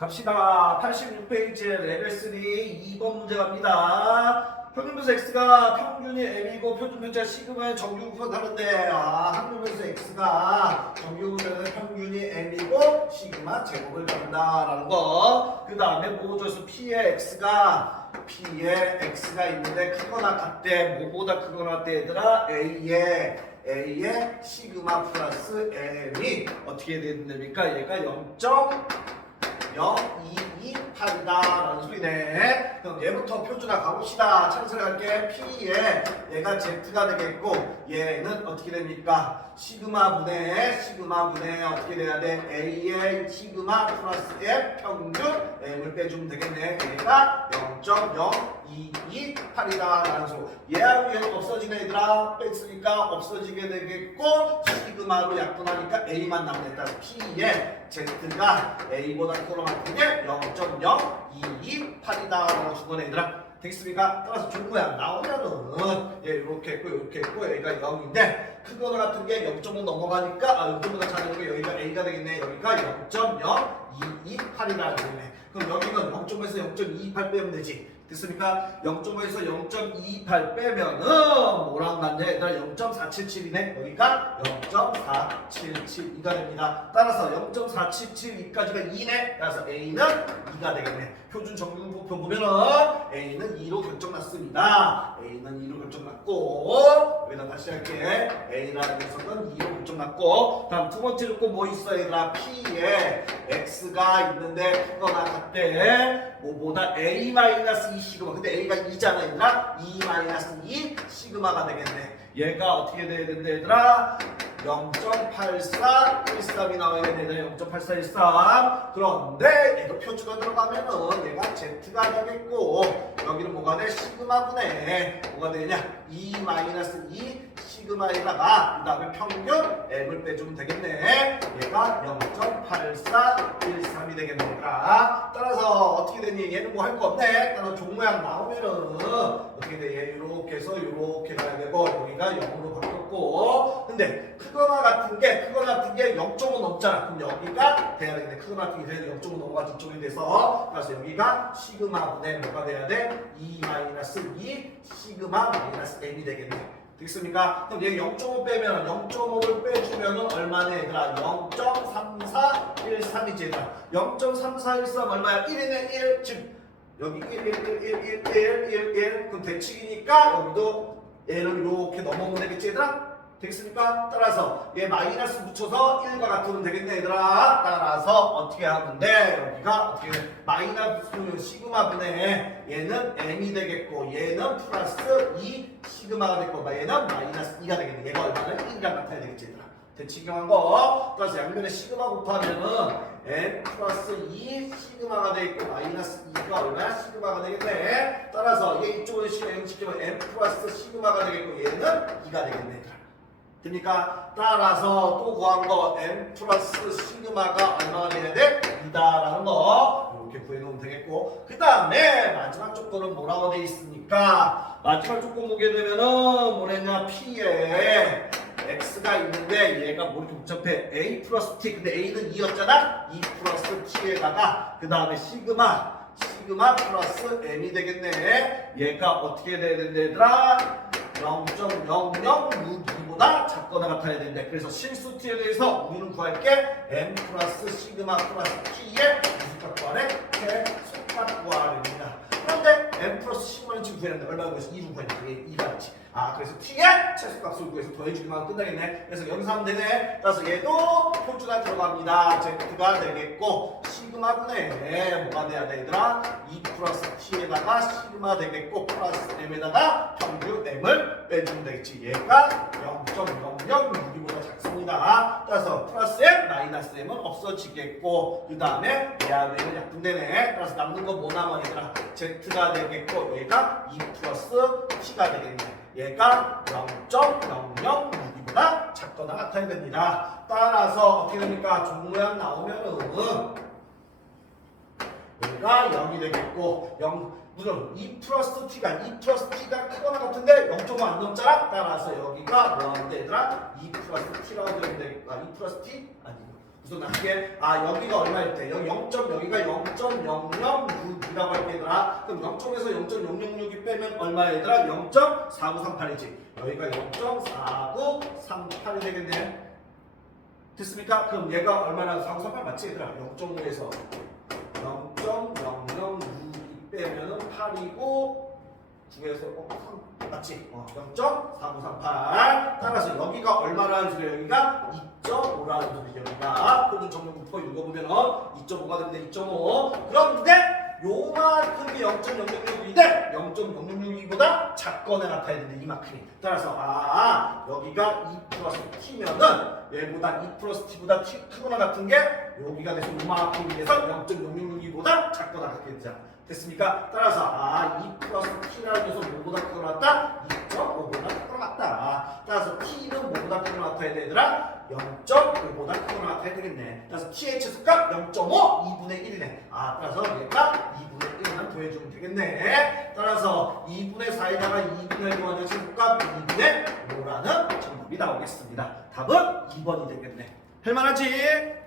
갑시다. 86페이지 레벨 3 2번 문제 갑니다. 평균변수 x가 평균이 m이고 표준편차 시그마의 정규분포 다른데 평균변수 x가 정규분포는 평균이 m이고 시그마 제곱을 잡는다라는 거. 그 다음에 뭐줘서 p의 x가 있는데 크거나 같대. 뭐보다 크거나 같대 얘들아? A의 시그마 플러스 m이 어떻게 되는 겁니까? 얘가 0.0228이다 라는 소리네. 그럼 얘부터 표준화 가봅시다. 찬스할게. P에 얘가 Z가 되겠고 얘는 어떻게 됩니까? 시그마분의 어떻게 돼야 돼? A의 시그마 플러스 M 평균 M을 빼주면 되겠네. 얘가 0.0228이다 라는 소리. 얘하고 얘는 없어지네 얘들아. 뺐으니까 없어지게 되겠고 시그마로 약분하니까 A만 남네. 따라서 P에 Z가 A보다 크거나 같은 게 0.0228이다 라고 주거네 얘들아. 되겠습니까? 따라서 종모양 나오면은 이렇게 했고 얘가 0인데 크거나 같은 게 0.5 넘어가니까 0.5가 작은 게 여기가 A가 되겠네. 여기가 0.0228이라는 거네. 그럼 여기는 0.5에서 0.28 빼면 되지. 됐습니까? 0.5에서 0.28 빼면은 뭐랑 같냐? 얘들아 0.477이네. 여기가 0.477이가 됩니다. 따라서 0.477까지가 2네. 따라서 A는 2가 되겠네. 표준 정규분포표 보면은 A는 2로 결정났습니다. A는 2로 결정났고 여기다 다시 할게. A라는 녀석은 2로 결정났고 다음 두 번째 조건 뭐 있어 얘들아? P에 X가 있는데 크거나 같대. 뭐보다 A-2 시그마. 근데 A가 2잖아 얘들아. 2-2 시그마가 되겠네. 얘가 어떻게 돼야 된다 얘들아? 0.8413이 나와야 되네. 0.8413. 그런데 얘도 표주가 들어가면은 얘가 Z가 되겠고 여기는 뭐가 돼? 시그마분의 뭐가 되냐? 2-2 시그마에다가 그 다음에 평균 M을 빼주면 되겠네. 얘가 0.8413이 되겠네 얘들아. 따라서 어떻게 되니? 얘는 뭐 할 거 없네. 따라서 종모양 나오면은 어떻게 돼? 얘 이렇게 해서 이렇게 가야 되고 여기가 0으로 바뀌었고 근데 크거나 같은 게 0.5 넘잖아. 그럼 여기가 돼야 되겠네. 크거나 같은 게 돼야 0.5 넘어가서 이쪽이 돼서 그래서 여기가 시그마분의 뭐가 돼야 돼? 2-2 시그마 마이너스 m이 되겠네. 되겠습니까? 그럼 얘 0.5 빼면 0.5를 빼주면은 얼마네 얘들아? 0.3413이지 얘들아. 0.3413 얼마야? 1이네 1. 즉 여기 1 그럼 대칭이니까 여기도 얘를 이렇게 넘어오면 되겠지 얘들아? 되겠습니까? 따라서 얘 마이너스 붙여서 1과 같으면 되겠네 얘들아. 따라서 어떻게 하면 돼? 여기가 어떻게 돼? 마이너스 시그마분의 얘는 m이 되겠고 얘는 플러스 2 시그마가 되겠고 얘는 마이너스 2가 되겠네. 얘가 얼마나 1이랑 같아야 되겠지 얘들아. 대칭경한 거. 따라서 양면에 시그마 곱하면은 m 플러스 2 시그마가 되겠고 마이너스 2가 얼마야? 시그마가 되겠네. 따라서 얘 이쪽으로 시그마 영시키면 m 플러스 시그마가 되겠고 얘는 2가 되겠네 얘들아. 됩니까? 따라서 또 구한 거 m 플러스 시그마가 얼마가 돼야 돼? 2다라는 거 이렇게 구해놓으면 되겠고 그 다음에 마지막 조건은 뭐라고 돼 있습니까? 마지막 조건 보게 되면은 뭐랬냐? P에 X가 있는데 얘가 뭐 이렇게 복잡해? A 플러스 T 근데 A는 2였잖아? 2 플러스 T에다가 그 다음에 시그마 플러스 M이 되겠네. 얘가 어떻게 돼야 된다 얘들아? 0.0062보다 작거나 같아야 된대. 그래서 실수 t에 대해서 우리는 구할게 m 플러스 시그마 플러스 t의 무슨 구하래? 최소값 구하랍니다. 그런데 m 플러스 시그마는 지금 구했는데 얼마나 구했어? 2로 구했는데 2가 있지. 그래서 t의 최소값을 구해서 더해주기만 하면 끝나겠네. 그래서 여기서 하면 되네. 따라서 얘도 표준화 들어갑니다. z가 되겠고 시그마분의 뭐가 돼야 돼 얘들아? 2 플러스 t에다가 시그마 되겠고 플러스 m에다가 평균 m을 빼주면 되겠지. 얘가 0.0062보다 작습니다. 따라서 플러스 m 마이너스 m은 없어지겠고 그 다음에 얘하고 얘는 약분되네. 따라서 남는 거 뭐 남아 얘들아? z가 되겠고 얘가 2 플러스 t가 되겠네. 얘가 0.0062보다 작거나 같아야 됩니다. 따라서 어떻게 됩니까? 종모양 나오면은 얘가 0이 되겠고 무슨 2 플러스 t가 크거나 같은데 0.5 안 넘잖아? 따라서 여기가 뭐 하는데 얘들아? 2 플러스 t라고 되면 되겠다. 2 플러스 t? 아니 무슨 나게 여기가 얼마일 때 여기 0. 여기가 0.006이라고 할게 얘들아. 그럼 0점에서 0.006이 빼면 얼마야 얘들아? 0.4938이지. 여기가 0.4938이 되겠네. 됐습니까? 그럼 얘가 얼마나 4938 맞지 얘들아? 0.5에서 0.006이 빼면은 8이고 9에서 3 맞지? 0.4938. 따라서 여기가 얼마라는 소리야? 여기가 2.5라는 소리죠. 여기가 표준 정렬 곱하고 읽어보면 2.5가 되는데 2.5. 그런데 요만큼이 0.006인데 0.006이보다 작거나 나타나야 되는데 이만큼이. 따라서 여기가 2 플러스 t면은 얘보다 2 플러스 t보다 t 크거나 같은 게 여기가 돼서 요만큼이 돼서 0.006이보다 작거나 같게 되자. 됐습니까? 따라서 2 플러스 t라는 녀석 뭐보다 크거나 같다? 2.5보다 크거나 같다. 따라서 t는 뭐보다 크거나 같아야 되더라? 0.5보다 크거나 같아야 되겠네. 따라서 t의 최소값 0.5 2분의 1이네. 따라서 얘가 2분의 1만 더해주면 되겠네. 따라서 2분의 4에다가 2분의 1 더하면 최소값 2분의 5라는 정답이 나오겠습니다. 답은 2번이 되겠네. 할만하지?